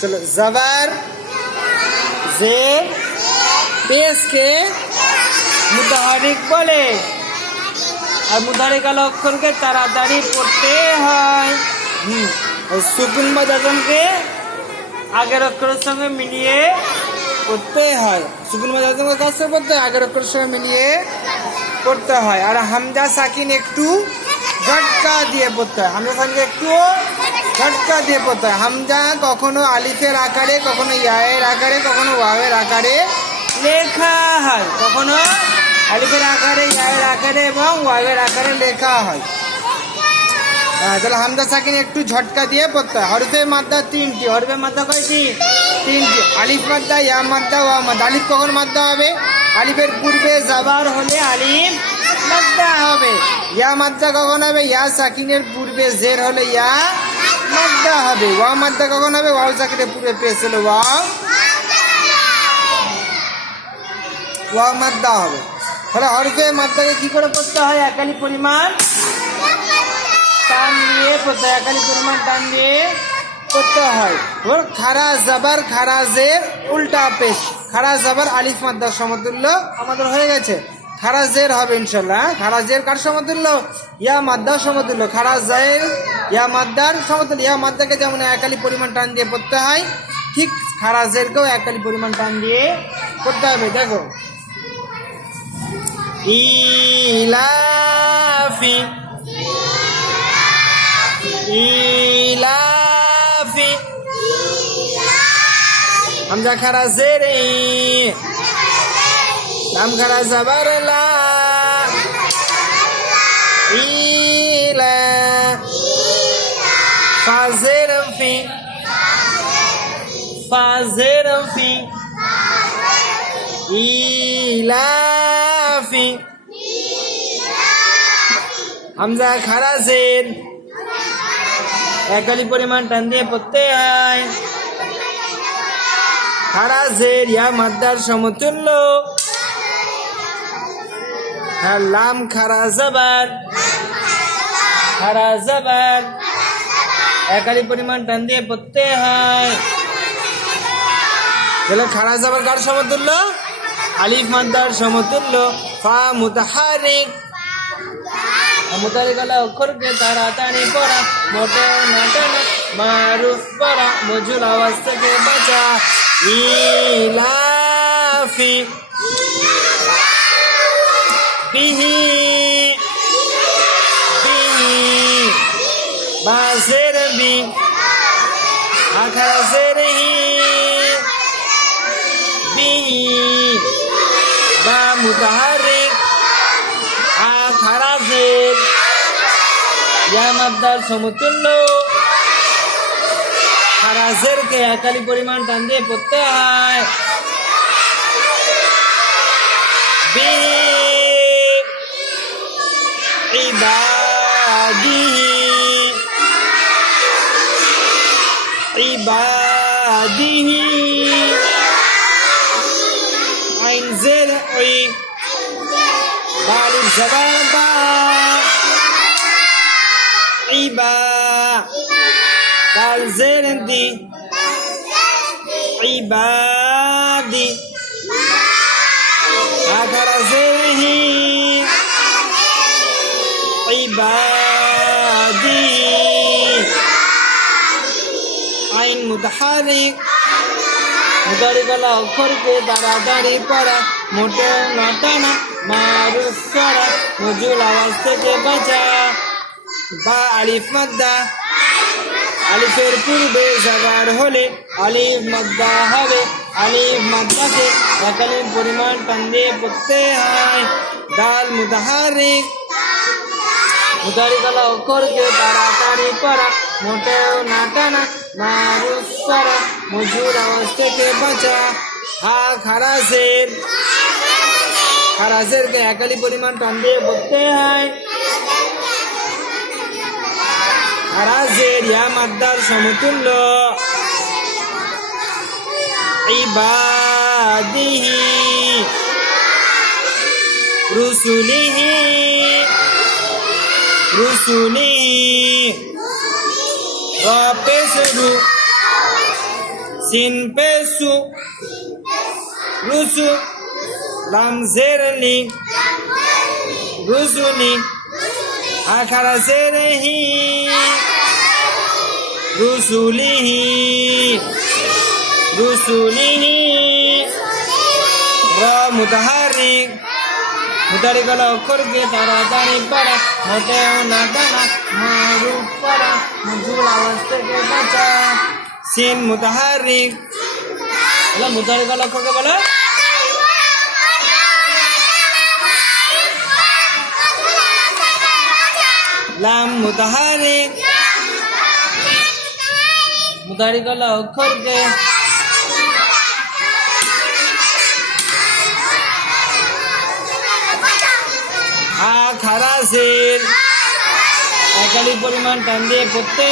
चलो जबर जेर पेश के मुताहरिक बोले और मुताहरिक वाला अक्षर के ताड़ाताड़ी पढ़ते हैं। और सुकुन বা যজম के আগের অক্ষরের সঙ্গে মিলিয়ে পড়তে হয়। সুকুন বা যজম কাজ করে পড়তে হয়, আগের অক্ষরের সঙ্গে মিলিয়ে পড়তে হয়। আর হামজা সাকিন একটু ঝটকা দিয়ে পড়তে হয়, হামজা সাকিন একটু ঝটকা দিয়ে পড়তে হয়। হামজা কখনো আলিফের আকারে, কখনো ইয়ায়ের আকারে, কখনো ওয়াওয়ের আকারে লেখা হয়, কখনো আলিফের আকারে, ইয়ায়ের আকারে এবং ওয়াওয়ের আকারে লেখা হয়। তাহলে হামজা সাকিন একটু ঝটকা দিয়ে পড়তে হয়। হরফে মাদ্দা তিনটি, হরফে মাদ্দা কয়টি? তিনটি। আলিফ মাদ্দা, ইয়া মাদ্দা, ওয়া মাদ্দা। আলিফ কখন মাদ্দা হবে? আলিফের পূর্বে জাবার হলে আলিফ মাদ্দা হবে। ইয়া মাদ্দা কখন হবে? ইয়া সাকিনের পূর্বে জের হলে ইয়া মাদ্দা হবে। ওয়া মাদ্দা কখন হবে? ওয়াও সাকিনের পূর্বে পেশ হলে ওয়াও মাদ্দা হবে। তাহলে হরফে মাদ্দাকে কি করে পড়তে হয়? একালি পরিমাণ টান দিয়ে পড়তে হয়, একালি পরিমাণ টান দিয়ে পড়তে হয়। খারা জাবার খারা জের উল্টা পেশ, খারা জাবার আলিফ মাদ্দার সমতুল্য আমাদের হয়ে গেছে। খারা জের হবে ইনশাল্লাহ। খারা জের কার সমতুল্য? ইয়া মাদ্দার সমতুল্য। খারা জের ইয়া মাদ্দার সমতুল্য। ইয়া মাদ্দাকে যেমন একালি পরিমাণ টান দিয়ে পড়তে হয়, ঠিক খারা জেরকেও একালি পরিমাণ টান দিয়ে পড়তে হবে। দেখো, ইলাফি ইলাফি হামজা খারা জের ই, লাম খারা জাবার লা, ইলা ফাজের ফি, ফাজের ফি ইলাফি হামজা খারা জের একালি পরিমাণ টান দিয়ে পড়তে হয়। খারা জের ইয়া মাদ্দার সমতুল্য। আর লাম খারা জাবার, খারা জাবার একালি পরিমাণ টান দিয়ে পড়তে হয়। তাহলে খারা জাবার কার সমতুল্য? আলিফ মাদ্দার সমতুল্য। ফা মুতাহারিক, মুতাহারিক वाला অক্ষরকে তাড়াতাড়ি পড়া, মোটে না টানা, মারুফ পড়া, মজুল আওয়াজ থেকে বাঁচা। ইলাফি বিহি বিহি বাজের বি, আখারা জের হি, বিহি বা মুতাহারিক, আখারা জের ইয়া মাদ্দার সমতুল্য। খারা জেরকে একালি পরিমাণ টান দিয়ে পড়তে হয়। বিহি ইবাদিহি ইবাদিহি আইন জের ওই, বালির জাবার বা, ইবা দাল জের দি, ইবাদি আখারা জের হি, ইবাদি আইন মুতাহারিক, মুতাহারিক वाला অক্ষরকে তাড়াতাড়ি পড়া, মোটে না টানা, মারুফ করা, মজুল আওয়াজ থেকে বাঁচা। বা আলিফ মাদ্দা, আলিফের পূর্বে জাবার হলে আলিফ মাদ্দা হবে। আলিফ মাদ্দাকে একালি পরিমাণ টান দিয়ে পড়তে হয়। দাল মুতাহারিক, মুতাহারিক वाला অক্ষরকে তাড়াতাড়ি পড়া, মোটেও না টানা, মারুফ করা, মজুর আওয়াজ থেকে বাঁচা। হা খারা জের, খারা জেরকে একালি পরিমাণ টান দিয়ে পড়তে হয়। খারা জের ইয়া মাদ্দার সমতুল্য। ইবাদিহি রুসুলিহি রুসুলিহি র পেশ রু, সিন পেসু রুসু লাম জেরনি রুসুনি আখারা জেরহি রুসুলিহি রুসুলিহি র মুতাহারিক মুতাহারিক হলো অক্ষরকে তাড়াতাড়ি পড়া মোটেও না ডানা মারুফ পড়া মজুল আওয়াজ থেকে বাঁচা সিন মুতাহারিক হলো মুতাহারিক হলো অক্ষরকে বলো লাম মুতাহারিক মুতাহারিক হলো অক্ষরকে খারাসের একালি পরিমাণ টান দিয়ে পড়তে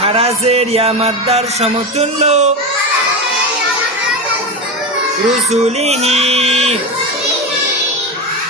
খারাসের ইয়া মাদ্দার সমতুল্য রুসুলিহি